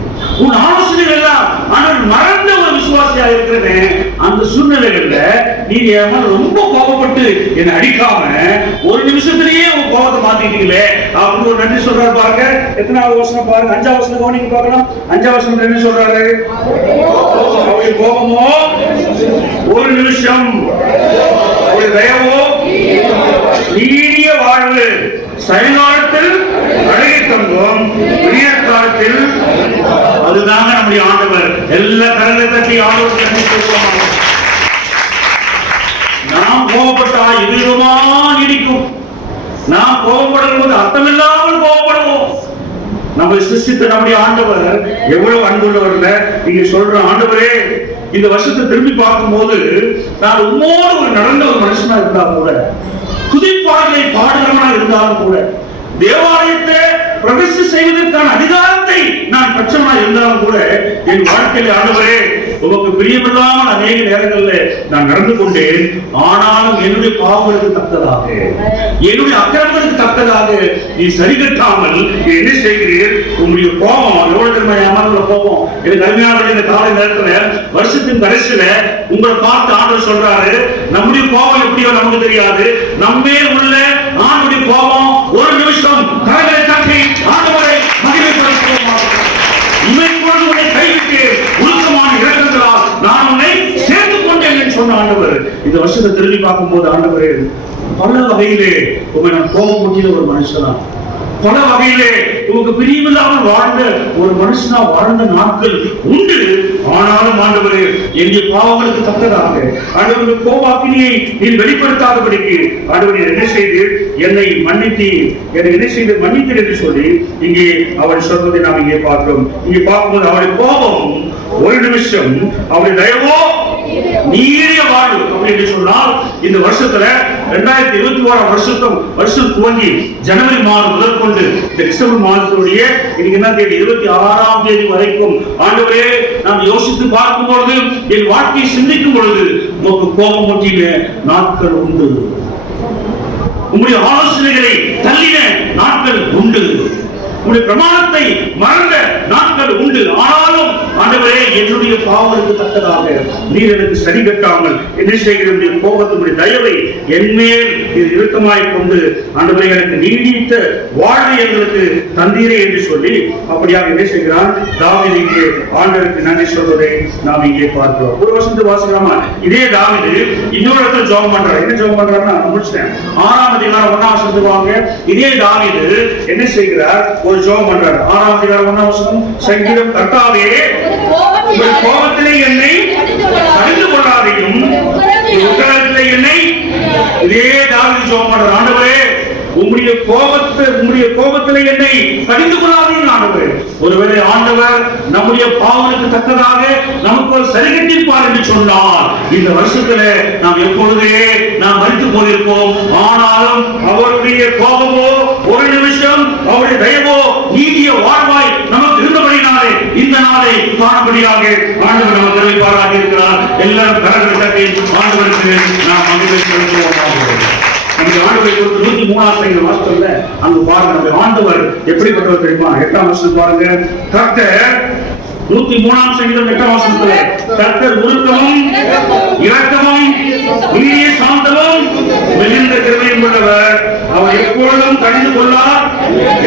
உன் ஆலோசனைகள் எல்லாம் ஆண்டவர் மறந்த ஒரு விசுவாசியாக இருக்கிறேன். அந்த சூழ்நிலைகள்ல நீங்க ரொம்ப கோபப்பட்டு என்னை அடிக்காம ஒரு நிமிஷத்திலேயே உங்க கோபத்தை மாத்திட்டீங்களே அப்படின்னு ஒரு நன்றி சொல்றாரு. பாருங்க, எத்தனாவது வசனம் பாருங்க, 5ஆம் வசனம் கவனிக்க பார்க்கலாம். 5ஆம் வசனம் என்ன சொல்றாரு? அவருடைய கோபமோ ஒரு நிமிஷம், அவருடைய தயவோ நீடிய வாழ்வு, சாயங்காலத்தில் அழகை தங்கும், விடியற் காலத்தில். அதுதாங்க நம்முடைய ஆண்டவர். எல்லா கரங்களை தட்டி ஆண்டவர் நன்றி சொல்லுவாங்க. நாம் கோபப்பட்டா எதிரமா நீடிக்க நாம் கோபப்படும் போது அர்த்தமில்லாமல் கோபப்படுவோம். நம்ம சிருஷ்டித்த நம்முடைய ஆண்டவர் எவ்வளவு அன்புள்ளவர்ல நீங்க சொல்ற ஆண்டவரே, இந்த வருஷத்தை திரும்பி பார்க்கும் போது நான் உம்மோடு ஒரு நடந்த ஒரு மனுஷனா இருந்தா கூட, துதிப்பாடலை பாடுகிறவனா இருந்தாலும் கூட, தேவாலயத்தை பிரதிஷ்டை செய்வதற்கான அதிகாரத்தை நான் பட்சமா இருந்தாலும் கூட, என் வாழ்க்கையில ஆண்டவரே உமக்கு பிரியமில்லாமல் அநேக நேரங்களில் நான் நடந்து கொண்டேன். ஆனாலும் என்னுடைய பாவங்களுக்கு தக்கதாக, என்னுடைய அக்கிரமங்களுக்கு தக்கதாக நீ சரி கட்டாமல் என்ன செய்கிறீர்? உங்களுடைய கோபம் எவ்வளவு திறமையான கோபம். எனக்கு அருமையான இந்த காலை நேரத்துல வருஷத்தின் கடைசியில உங்களை பார்த்து ஆண்டவர் சொல்றாரு, நம்முடைய கோபம் எப்படியோ நமக்கு தெரியாது, நம்மே உள்ள ஆண்டுடைய கோபம் ஒரு நிமிஷம் கரங்களை தட்டி ஆண்டவரை மகிமைப்படுத்துவோம். இமைப்பொழுது உன்னை கைவிட்டு உருக்கமான இரக்கங்களால் நான் உன்னை சேர்த்துக் கொண்டேன் என்று சொன்ன ஆண்டவர் இந்த வருஷத்தை திரும்பி பார்க்கும் போது, ஆண்டவரே பல வகையிலே உண்மை நான் கோபம் முட்டின ஒரு மனுஷனா, பல வகையிலே உங்க பிரியமில்லாமல் வாழ்ந்த ஒரு மனுஷனா வாழ்ந்த நாட்கள் உண்டு. ஆனாலும் ஆண்டவரே என்னுடைய பாவங்களுக்கு தக்கதாக ஆண்டவருடைய கோபாக்கினியை நீ வெளிப்படுத்தாதபடிக்கு ஆண்டவரே என்ன செய்து என்னை மன்னித்து, என்னை என்ன செய்து மன்னித்தீர் என்று சொல்லி இங்கே அவள் சொல்வதை நாம் இங்கே பார்க்கிறோம். இங்கே பார்க்கும்போது அவருடைய கோபம் ஒரு நிமிஷம், அவருடைய தயவோ நீரிய வாழ்வு அப்படின்னு சொன்னால், இந்த வருஷத்துல 2021 வருஷம் துவங்கி ஜனவரி மாதம் முதற்கொண்டு டிசம்பர் மாதத்துடைய இன்னைக்கு என்ன தேதி 26ஆம் தேதி வரைக்கும் ஆண்டவரே நான் யோசித்து பார்க்கும் பொழுது, என் வாழ்க்கையை சிந்திக்கும் பொழுது உமக்கு கோபம் முட்டின நாட்கள் உண்டு, உங்களுடைய ஆலோசனைகளை தள்ளின நாட்கள் உண்டு, உங்களுடைய பிரமாணத்தை மறந்த நாட்கள் உண்டு. ஆனாலும் ஆண்டவரே என்னுடைய பாவங்களுக்கு தக்கதாக நீர் எனக்கு சரி கட்டாமல் என்ன செய்கிற கோபத்தினுடைய தயவை என்மேல் இறுக்கமாய் கொண்டு ஆண்டவரே எனக்கு நீடித்த வாழ்வை எங்களுக்கு தந்தீரே என்று சொல்லி அப்படியாக என்ன செய்கிறான் தாவீது இங்கே ஆண்டவருக்கு நன்றி சொல்வதை நாம் இங்கே பார்க்கிறோம். ஒரு வருஷத்து வாசிக்கலாமா? இதே தாவீது இன்னொரு இடத்துல ஜெபம் பண்றாரு. என்ன ஜெபம் பண்றாருன்னா முடிச்சிட்டேன். 6ஆம் அதிகாரம் 1ஆம் வசனத்துக்கு வாங்க. இதே தாவீது என்ன செய்கிறார்? ஒரு ஜெபம் பண்றார். 6ஆம் அதிகாரம் 1ஆம் வசனம், சங்கீதம், கர்த்தாவே உங்கள் கோபத்திலே என்னை கடிந்து கொள்ளாதையும், உத்தரவிலே என்னை, இதே தாவீது ஜெபம் பண்றார். ஆண்டவரே உம்முடைய கோபத்திலே என்னை கடிந்து கொள்ளாதீங்க ஆண்டவரே. ஒருவேளை ஆண்டவர் நம்முடைய பாவங்களுக்கு தக்கதாக நமக்கு ஒரு சரிகட்டிப்பார் என்று சொன்னார், இந்த வருஷத்துல நாம் எப்பொழுதே நாம் மரித்து போயிருப்போம். ஆனாலும் அவருடைய கோபமோ ஒரு நிமிஷம், அவருடைய தயவோ நீடிய வாழ்வாய் நமக்கு இருந்தபடினாலே இந்த நாளை காணபடியாக ஆண்டவர் நமக்கு கருணை பாராட்டி இருக்கிறார். எல்லாரும் கரங்களை தட்டி ஆண்டவருக்கு நாம் மகிமை செலுத்துவோம். நம்முடைய ஆண்டவரை குறித்து 103ஆம் வாசகத்துல அங்கு பாருங்க, நம்முடைய ஆண்டவர் எப்படிப்பட்டவர் தெரியுமா? 8ஆம் வசனம் பாருங்க. கர்த்தர் 103ஆம் சங்கீதம் 8ஆம் வசனத்துல, கர்த்தர் உருக்கமும் இரக்கமும் நீடிய சாந்தமும் மிகுந்த கிருபையும் உள்ளவர், அவர் எப்பொழுதும் கடிந்து கொள்ளார்,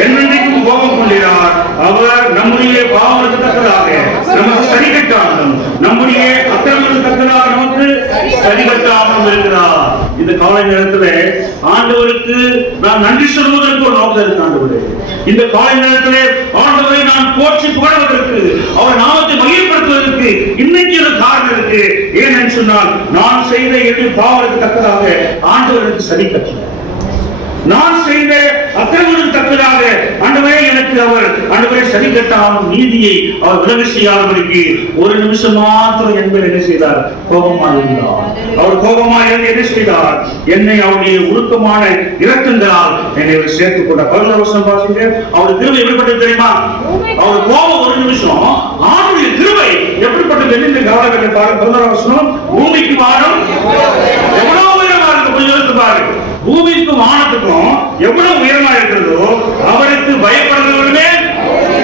என்னென்றைக்கும் கோபம் கொள்கிறார், அவர் நம்முடைய பாவங்களுக்கு தக்கதாக நமக்கு சரி கட்டாமலும் நம்முடைய அக்கிரமங்களுக்கு தக்கதாக நமக்கு சரி கட்டாமலும் இருக்கிறார். இந்த காலை நேரத்துல ஆண்டவருக்கு நான் நன்றி சொல்வதற்கு ஒரு நோக்கம் இருக்கு. ஆண்டவரே இந்த காலை நேரத்திலே ஆண்டவரை நான் போற்றி புகழ்வதற்கு, அவர் நாமத்தை மகிழ்ப்படுத்துவதற்கு இன்னைக்கு ஒரு காரணம் இருக்கு. ஏன்னு சொன்னால், நான் செய்த எதிர் பாவங்களுக்கு தக்கதாக ஆண்டவர் எனக்கு சரி கட்டினார். நான் செய்த அக்கிரமங்களுக்கு தக்கதாக ஆண்டவரே எனக்கு அவர் ஆண்டவரே சரி கட்டாமல் நீதியை அவர் உதவி செய்யாதபடிக்கு ஒரு நிமிஷம் மாத்திரம் என்பதை என்ன செய்தார்? கோபமாக இருந்தார். அவர் கோபமாக என்ன செய்தார்? என்னை அவருடைய உருக்கமான இரக்கங்களால் என்னை சேர்த்துக் கொண்டார். 11ஆம் வசனம் பாருங்க. அவருடைய கிருபை எப்படிப்பட்டது தெரியுமா? அவர் கோபம் ஒரு நிமிஷம், ஆண்டுடைய கிருபை எப்படிப்பட்டது என்று காலகட்டத்தை பாருங்க. 11ஆம் வசனம், பூமிக்கு வானம் எவ்வளவு உயரமா இருக்கு, கொஞ்சம் யோசித்து பாருங்க. பூமிக்கும் வானத்துக்கும் எவ்வளவு உயரமா இருக்கிறதோ அவருக்கு பயப்படுகிறவர்களே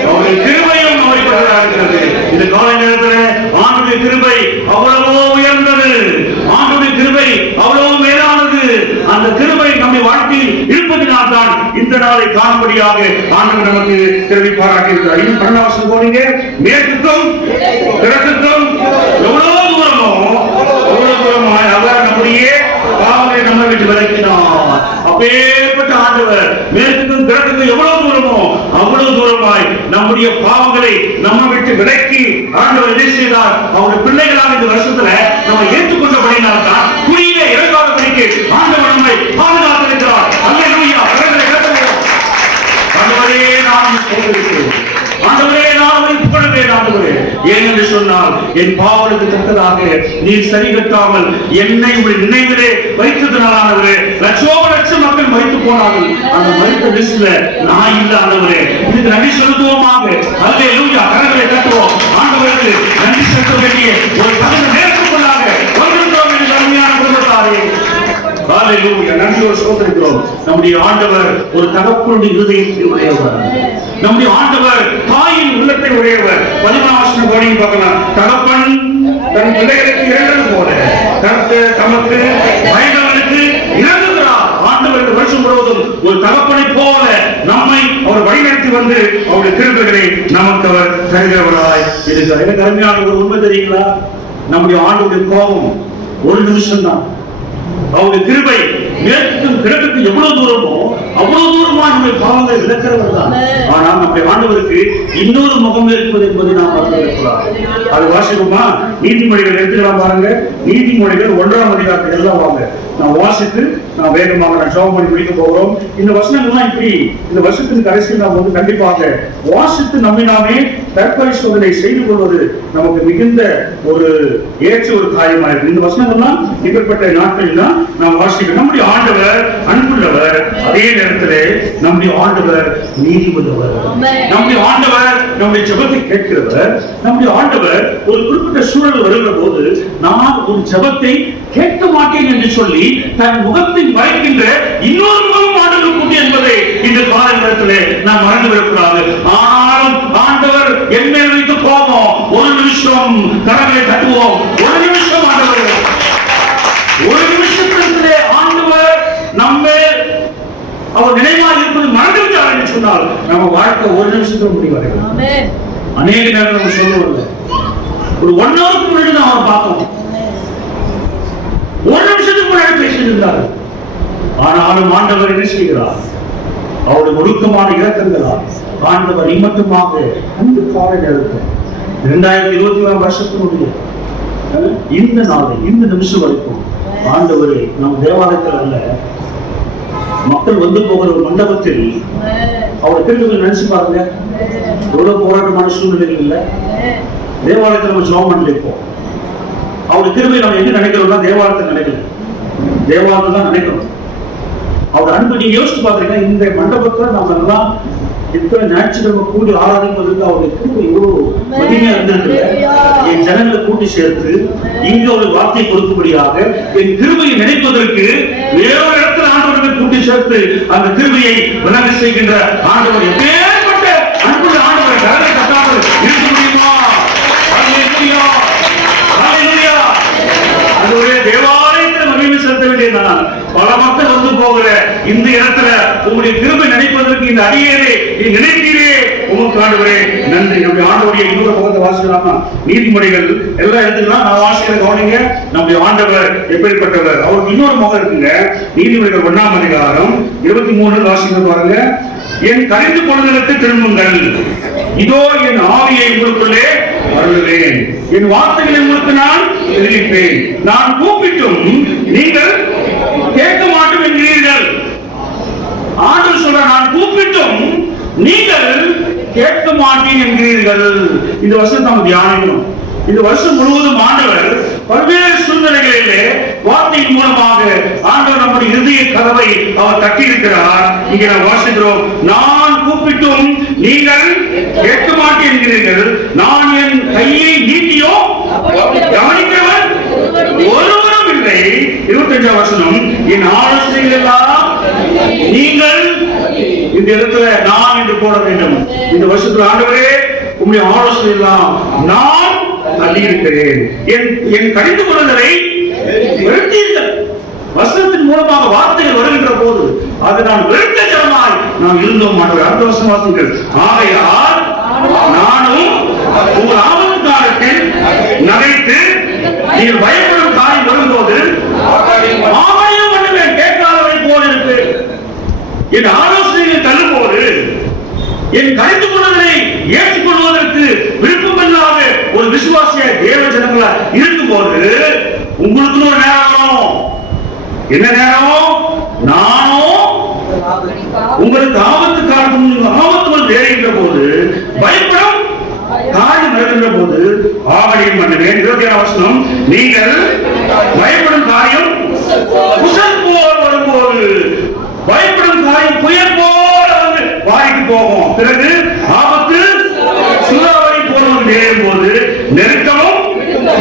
அவருடைய கிருபையும் அவரைப்படுவதாக இருக்கிறது. இந்த காலை நேரத்தில் ஆண்டுடைய கிருபை அவ்வளவோ உயர்ந்தது, ஆண்டுடைய கிருபை அவ்வளவு மேலானது. அந்த கிருபை நம்முடைய வாழ்க்கையில் இருப்பதினால் தான் இந்த நாளை காணும்படியாக ஆண்டவர் நமக்கு கிருபை பாராட்டி இருக்கிறார். இன்னும் 12ஆம் வசனம் போனீங்க. மேற்குக்கும் கிழக்குக்கும் எவ்வளவு தூரமோ அவ்வளவு தூரமாய் அவர் நம்முடைய பாவங்களை நம்ம விட்டு விலக்கினார். அப்பேற்பட்ட ஆண்டவர் மேற்குக்கும் கிழக்குக்கும் எவ்வளவு தூரமோ அவ்வளவு தூரமாய் நம்முடைய பாவங்களை நம்ம விட்டு விலக்கி ஆண்டவர் என்ன செய்தார்? அவருடைய பிள்ளைகளாக இந்த வருஷத்துல நம்ம ஏற்றுக்கொண்டபடினால் தான் குடியிலே இறங்காதபடிக்கு ஆண்டவர் நம்மை பாதுகாத்திருக்கிறார். அல்லேலூயா. நீர் சரி கட்டாமல் என்னை உங்கள் நினைவிலே வைத்ததுனால ஆண்டவரே லட்சம் மக்கள் மரித்து போனார்கள். அந்த மரித்த லிஸ்ட்ல நான் இல்ல ஆண்டவரே. இதுக்கு நன்றி செலுத்துவோமாக. அல்லேலூயா. கரங்களை தட்டுவோம். ஆண்டவருக்கு நன்றி செலுத்த வேண்டிய ஒரு தகுந்த நேரத்துக்குள்ளாக வந்திருக்கிறோம் என்று அருமையான குடும்பத்தாரே. ஹalleluya. நன்றியோடு ஸ்தோத்திரிக்கிறோம். நம்முடைய ஆண்டவர் ஒரு தகப்பனுடைய இருதயத்தை உடையவர். நம்முடைய ஆண்டவர் தாயின் உள்ளத்தை உடையவர். 11ஆம் வசனம் போனீங்க பார்க்கலாம். தகப்பன் தன் பிள்ளைகளுக்கு இறங்குவது போல தமக்கு பயந்தவனுக்கு இறங்குகிறார். ஆண்டவர் வருஷம் முழுவதும் ஒரு தகப்பனை போல நம்மை அவர் வழிநடத்தி வந்து அவருடைய கிருபைகளை நமக்கு அவர் தருகிறவராய் இருக்கிறார். எனக்கு அருமையான ஒரு உண்மை தெரியுங்களா? நம்முடைய ஆண்டவருடைய கோபம் ஒரு நிமிஷம் தான். அவருடைய கிருபை மேற்கும் கிழக்கு எவ்வளவு தூரமோ அவ்வளவு தூரமா நம்முடைய பாவங்களை விளக்கிறவர் தான். ஆனால் நம்முடைய ஆண்டவருக்கு இன்னொரு முகம் இருப்பது என்பதை நாம் மறந்துவிடக்கூடாது. அது வாசிக்குமா? நீதிமொழிகள் எடுத்துக்கலாம் பாருங்க. நீதிமொழிகள் 1ஆம் அதிகாரத்தில் எல்லாம் வாங்க. நான் வாசித்து நான் வேகமாக ஜெபம் பண்ணி முடிக்க போகிறோம். இந்த வசனங்கள்லாம் இப்படி இந்த வருஷத்தின் கடைசியில் நாம் வந்து கண்டிப்பாக வாசித்து நம்மை நாமே தற்பரிசோதனை செய்து கொள்வது நமக்கு மிகுந்த ஒரு ஏற்ற ஒரு காரியமாக இருக்கு. இந்த வசனங்கள்லாம் இப்படிப்பட்ட நாட்களில் தான் நாம் வாசிக்கிறோம். நம்முடைய ஆண்டவர் அன்புள்ளவர், அதே நேரத்திலே நம்முடைய ஆண்டவர் நீதிபதிவர். நம்முடைய ஆண்டவர் நம்முடைய ஜெபத்தை கேட்கிறவர். நம்முடைய ஆண்டவர் ஒரு குறிப்பிட்ட சூழல் வருகிற போது நான் ஒரு ஜெபத்தை கேட்க மாட்டேன் என்று சொல்லி தன் முகத்தை மறைக்கின்ற இன்னொரு முகம் ஆண்டவர் கூட்டி என்பதை இந்த கால நேரத்திலே நாம் மறந்துவிடக்கூடாது. ஆனாலும் ஆண்டவர் என் மேல் வைத்து போவோம். ஒரு நிமிஷம் கரங்களை தட்டுவோம். ஒரு நிமிஷம் ஆண்டவர், ஒரு நிமிஷத்திலே ஆண்டவர் நம்ம அவர் நினைவாக இருப்பது மறந்துவிட்டார் என்று சொன்னால் நம்ம வாழ்க்கை ஒரு நிமிஷத்துல முடிவடையும். அநேக நேரம் நம்ம சொல்லுவோம், ஒரு 1 ஹவருக்கு முன்னாடி தான் அவர் பார்த்தோம், ஒரு நிமிஷத்துக்கு முன்னாடி பேசிட்டு இருந்தார். ஆனாலும் ஆண்டவர் என்ன செய்கிறார்? அவருடைய ஒழுக்கமான இலக்கங்களால் ஆண்டவர் இம்மட்டுமாக அந்த கால நேரத்தில் 2021 வருஷத்தினுடைய இந்த நாளை இந்த நிமிஷம் வரைக்கும் ஆண்டவரை நம் தேவாலயத்தில் அல்ல, மக்கள் வந்து போகிற ஒரு மண்டபத்தில் அவரை திரும்ப நினைச்சு பாருங்க. எவ்வளவு போராட்டமான சூழ்நிலைகள் இல்லை. தேவாலயத்தில் நம்ம ஜெபம் பண்ணிருப்போம். அவருடைய திரும்பி நம்ம எங்க நினைக்கிறோம்னா தேவாலயத்தை நினைக்கல, தேவாலயத்தை தான் நினைக்கிறோம். அவர் அன்பு நீங்க யோசிச்சு பாத்தீங்கன்னா இந்த மண்டபத்துல நம்ம எல்லாம் இத்தனை ஞாயிற்றுக்கிழமை கூடி ஆராதிப்பதற்கு அவருடைய திரும்ப இவ்வளவு மகிமையா இருந்திருக்கு. என் ஜனங்களை கூட்டி சேர்த்து இங்க ஒரு வார்த்தை கொடுக்கும்படியாக என் திருமையை நினைப்பதற்கு வேறொரு இடத்துல ஆண்டவர்களை கூட்டி சேர்த்து அந்த திருமையை விளங்க செய்கின்ற ஆண்டவர் எப்பேற்பட்ட அன்புள்ள ஆண்டவரை கரலை கட்டாமல் இருக்க முடியுமா? தேவாலயத்தில் மகிமை செலுத்த வேண்டியதுதான். பல மக்கள் வந்து போகிற இந்த இடத்துல உங்களுடைய கிருபை நினைப்பதற்கு இந்த அடியேரே நீ நினைத்தீரே உமக்கு ஆண்டவரே நன்றி. நம்முடைய ஆண்டவருடைய இன்னொரு பக்கத்தை வாசிக்கலாமா? நீதிமொழிகள் எல்லா இடத்துலாம் நான் வாசிக்கிற கவனிங்க. நம்முடைய ஆண்டவர் எப்படிப்பட்டவர்? அவருக்கு இன்னொரு முகம் இருக்குங்க. நீதிமொழிகள் 1ஆம் அதிகாரம் 23 வாசிக்க பாருங்க. என் கரிந்து கொள்ளுதலுக்கு திரும்புங்கள், இதோ என் ஆவியை உங்களுக்குள்ளே அருளுவேன், என் வார்த்தைகளை உங்களுக்கு நான் தெரிவிப்பேன். நான் கூப்பிட்டும் நீங்கள் கேட்க மாட்டோம் என்கிறீர்கள். ஆண்டவர் சொல்ற, நான் கூப்பிட்டும் நீங்கள் கேட்க மாட்டேன் என்கிறீர்கள். இந்த வருஷம் நாம் தியானிக்கணும். இந்த வருஷம் முழுவதும் ஆண்டவர் பல்வேறு சூழ்நிலைகளிலே வார்த்தையின் மூலமாக ஆண்டவர் நம்முடைய இருதய கதவை அவர் தட்டியிருக்கிறார். இங்கே நாம் வாசிக்கிறோம், நான் கூப்பிட்டும் நீங்கள் கேட்க மாட்டேன் என்கிறீர்கள், நான் என் கையை நீட்டியோ கவனிக்கிறவன் ஒருவரும் இல்லை. 25ஆம் வசனம், என் ஆலோசனைகள் எல்லாம் நீங்கள் இந்த இடத்துல நான் என்று போட வேண்டும். இந்த வருஷத்துல ஆண்டவரே உங்களுடைய ஆலோசனை எல்லாம் நான் அள்ளியிருக்கிறேன். என் கடிந்து கொள்ளுதலை வெறுத்தீர்கள். வசனத்தின் மூலமாக வார்த்தைகள் வருகின்ற போது அது நான் வெறுத்த ஜனமாய் நாம் இருந்தோம். அடுத்த வருஷம் வாசிங்கள், ஆகையால் நானும் உங்கள் ஆபத்து காலத்தில் நகைத்து நீங்கள் பயப்படும் காரியம் வரும்போது ஆவணையும் பண்ணுவேன். கேட்காதவை போல இருக்கு. என் ஆலோசனைகளை தள்ளும்போது என் கடிந்து கொள்ளுதலை ஏற்றுக்கொள்வதற்கு விருப்பமில்லாத ஒரு விசுவாசிய தேவ ஜனங்களா இருக்கும்போது உங்களுக்கு ஒரு நேரம், என்ன நேரம்? நானும் உங்களுக்கு ஆபத்து காலத்தில் ஆபத்து வேறுகின்ற போது பயப்படும் காரியம் நடக்கின்ற போது ஆவணியம் பண்ணுவேன். 27 வசனம், நீங்கள் பயப்படும் காரியம் புயல் போல் வரும்போது, பயப்படும் காரியம் புயல் போல வந்து வாய்க்கு போகும். பிறகு ஆபத்து சூறாவளி போல நேரும் போது, நெருக்கமும்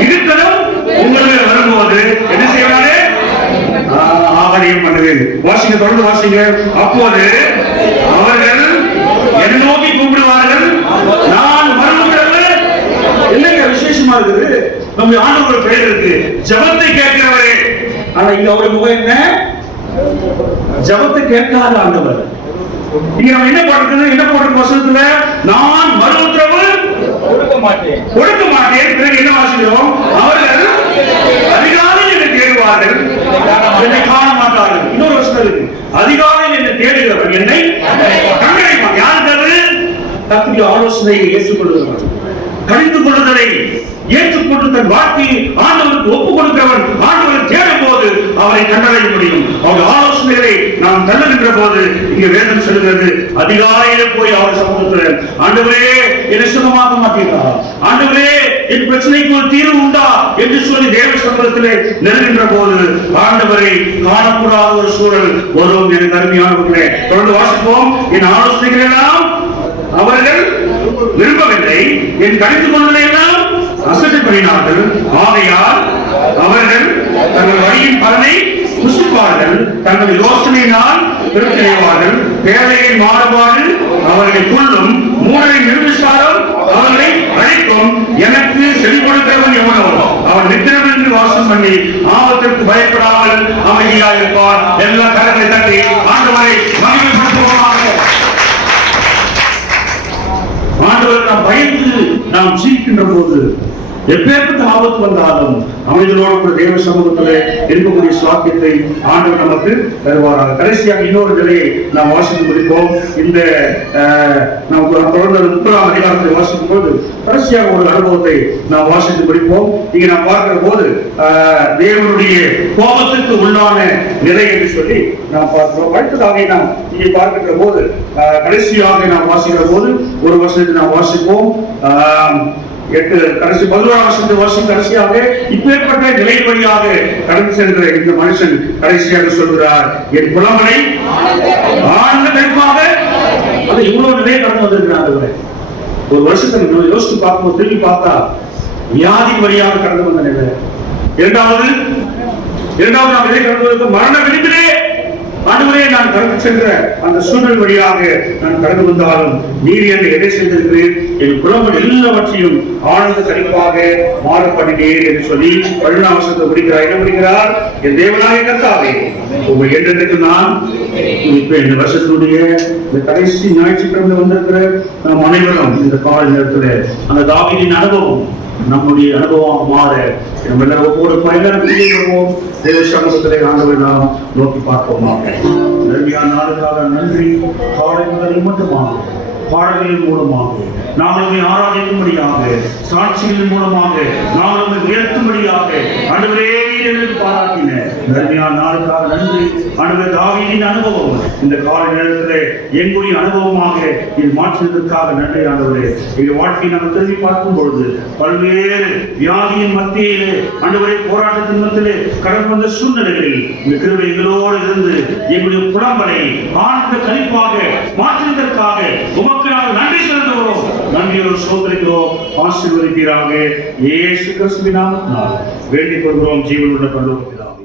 இடுக்கலும் உங்களுக்கு வரும்போது என்ன செய்வாரு? ஆவணியம் பண்ணுவேன். வாசிங்க, தொடர்ந்து வாசிங்க. அப்போது அவர்கள் என்னை நோக்கி கூப்பிடுவார்கள், நான் மறுமுறை. என்னங்க விசேஷமா இருக்குது, நம்ம ஆண்டவர் பெயர் இருக்கு, ஜெபத்தை கேட்கிறவரே. ஆனா இங்க அவருடைய முகம் என்ன? ஜெபத்தை கேட்காத ஆண்டவர். இங்க நம்ம என்ன பண்றது? என்ன போட்டு வசனத்துல நான் மறு உத்தரவு கொடுக்க மாட்டேன். பிறகு என்ன வாசிக்கிறோம்? அவர்கள் அதிகாலையில் என்னை தேடுவார்கள், என்னை காண மாட்டார்கள். இன்னொரு வசனம் இருக்கு, அதிகாலையில் என்னை தேடுகிறவன் என்னை கண்டடைவான். யாருக்கு? கர்த்தருடைய ஆலோசனையை ஏற்றுக்கொள்கிறவன், கடிந்து கொள்ளுதலை ஏற்றுக்கொண்டு தன் வாழ்க்கையை ஆண்டவருக்கு ஒப்புக் கொடுக்கிறவன் ஆண்டவரை தேடும் போது அவரை கண்டடைய முடியும். அவருடைய ஆலோசனைகளை நாம் தள்ளுகின்ற போது இங்க வேதம் சொல்கிறது, அதிகாலையிலே போய் அவர் சமூகத்தில் ஆண்டவரே என்னை சுகமாக்க மாட்டீர்களா, ஆண்டவரே என் பிரச்சனைக்கு ஒரு தீர்வு உண்டா என்று சொல்லி தேவ சமூகத்திலே நெருங்கின்ற போது ஆண்டவரை காணக்கூடாத ஒரு சூழல் வரும். எனக்கு அருமையானவர்களே, தொடர்ந்து வாசிப்போம். என் ஆலோசனைகள் எல்லாம் அவர்கள் விரும்பவில்லை, என் கடிந்து கொள்வதை எல்லாம் அசட்டை பண்ணினார்கள். ஆகையால் அவர்கள் தங்கள் வழியின் பலனை புசிப்பார்கள், தங்கள் யோசனையினால் திருப்தி அடைவார்கள். பேழையின் மாறுபாடு அவர்களை கொள்ளும், மூடரை நிர்விசாரம் அவர்களை அழைக்கும். எனக்கு செவி கொடுக்கிறவன் எவனோ அவன் நித்திரமின்றி வாசம் பண்ணி ஆபத்திற்கு பயப்படாமல் அமைதியாக இருப்பான். எல்லா கரங்களை தட்டி ஆண்டவரை மகிமைப்படுத்துவோமாக. ஆண்டவர் நாம் பயந்து நாம் ஜீவிக்கின்ற போது எப்பேற்பட்ட ஆபத்து வந்தாலும் அமைதலோடு தேவ சமூகத்திலே இருக்கக்கூடிய சாக்கியத்தை ஆண்டவர் நமக்கு தருவாராக. கடைசியாக இன்னொரு நிலையை நாம் வாசித்து முடிப்போம். இந்த நாம் தொடர்ந்து 30ஆம் அதிகாரத்தை வாசிக்கும் போது கடைசியாக ஒரு அனுபவத்தை நாம் வாசித்து முடிப்போம். இங்க நாம் பார்க்கிற போது தேவனுடைய கோபத்துக்கு உள்ளான நிலை என்று சொல்லி நாம் பார்க்கிறோம். அடுத்ததாக நாம் இங்கே பார்க்கின்ற போது கடைசியாக நாம் வாசிக்கிற போது ஒரு வருஷத்தை நாம் வாசிப்போம். 11ஆம் வசனத்தை வாசிக்கும். கடைசியாக இப்பேற்பட்ட நிலை வழியாக கடந்து சென்ற இந்த மனுஷன் கடைசியாக சொல்கிறார், என் புலம்பலை ஆழ்ந்த கருப்பாக. அது இவ்வளவு நிலையை கடந்து வந்திருக்கிறார். ஒரு வருஷத்துக்கு யோசித்து பார்க்கும்போது திரும்பி பார்த்தா வியாதி வழியாக கடந்து வந்த நிலை. இரண்டாவது நாம் நிலை கடந்து வந்த மரண விளிம்பிலே ஆண்டவரே நான் கடந்து சென்ற அந்த சூழல் வழியாக நான் கடந்து வந்தாலும் நீர் என்னை எதை செய்திருக்கிறேன், என் குலங்கள் எல்லாவற்றையும் ஆனந்த கழிப்பாக மாறப்படினேன் என்று சொல்லி 17ஆம் வசனத்தை முடிக்கிறார். என்ன முடிக்கிறார்? என் தேவனாகிய கர்த்தாவே உங்கள் என்றென்றைக்கு நான் இப்ப இந்த வருஷத்தினுடைய இந்த கடைசி ஞாயிற்றுக்கிழமை வந்திருக்கிற நாம் அனைவரும் இந்த கால நேரத்தில் அந்த தாவீதின் அனுபவம் நம்முடைய அனுபவம் மாற நம்ம எல்லாரும் ஒவ்வொரு பயணம் தேவ சமூகத்திலே ஆண்டவரை நாம் நோக்கி பார்ப்போமாக. நன்றியான நாளுக்காக நன்றி. காலை முதல் மட்டுமாக பாடல்களின் மூலமாக நாங்களுமே ஆராதிக்கும்படியாக, சாட்சிகளின் மூலமாக நாங்களுமே உயர்த்தும்படியாக ஆண்டவரே பாராட்டின நன்மையான நாளுக்காக நன்றி. ஆண்டவர் தாவீதின் அனுபவம் இந்த கால நேரத்திலே எங்களுடைய அனுபவமாக இது மாற்றினதற்காக நன்றி. ஆண்டவரே எங்கள் வாழ்க்கையை நம்ம திரும்பி பார்க்கும் பொழுது பல்வேறு வியாதியின் மத்தியிலே ஆண்டவரே போராட்டத்தின் மத்தியிலே கடந்து வந்த சூழ்நிலைகளில் இந்த கிருபை எங்களோடு இருந்து எங்களுடைய புலம்பலை ஆனந்த கழிப்பாக மாற்றினதற்காக உமக்கு நாங்கள் நன்றி செலுத்துகிறோம். நன்றியோடு சோதரிக்கிறோம். ஆசீர்வதிப்பீராக. இயேசு கிறிஸ்துவின் நாமத்தினால் வேண்டிக் கொள்கிறோம். ஜீவனுள்ள பரலோக பிதாவே.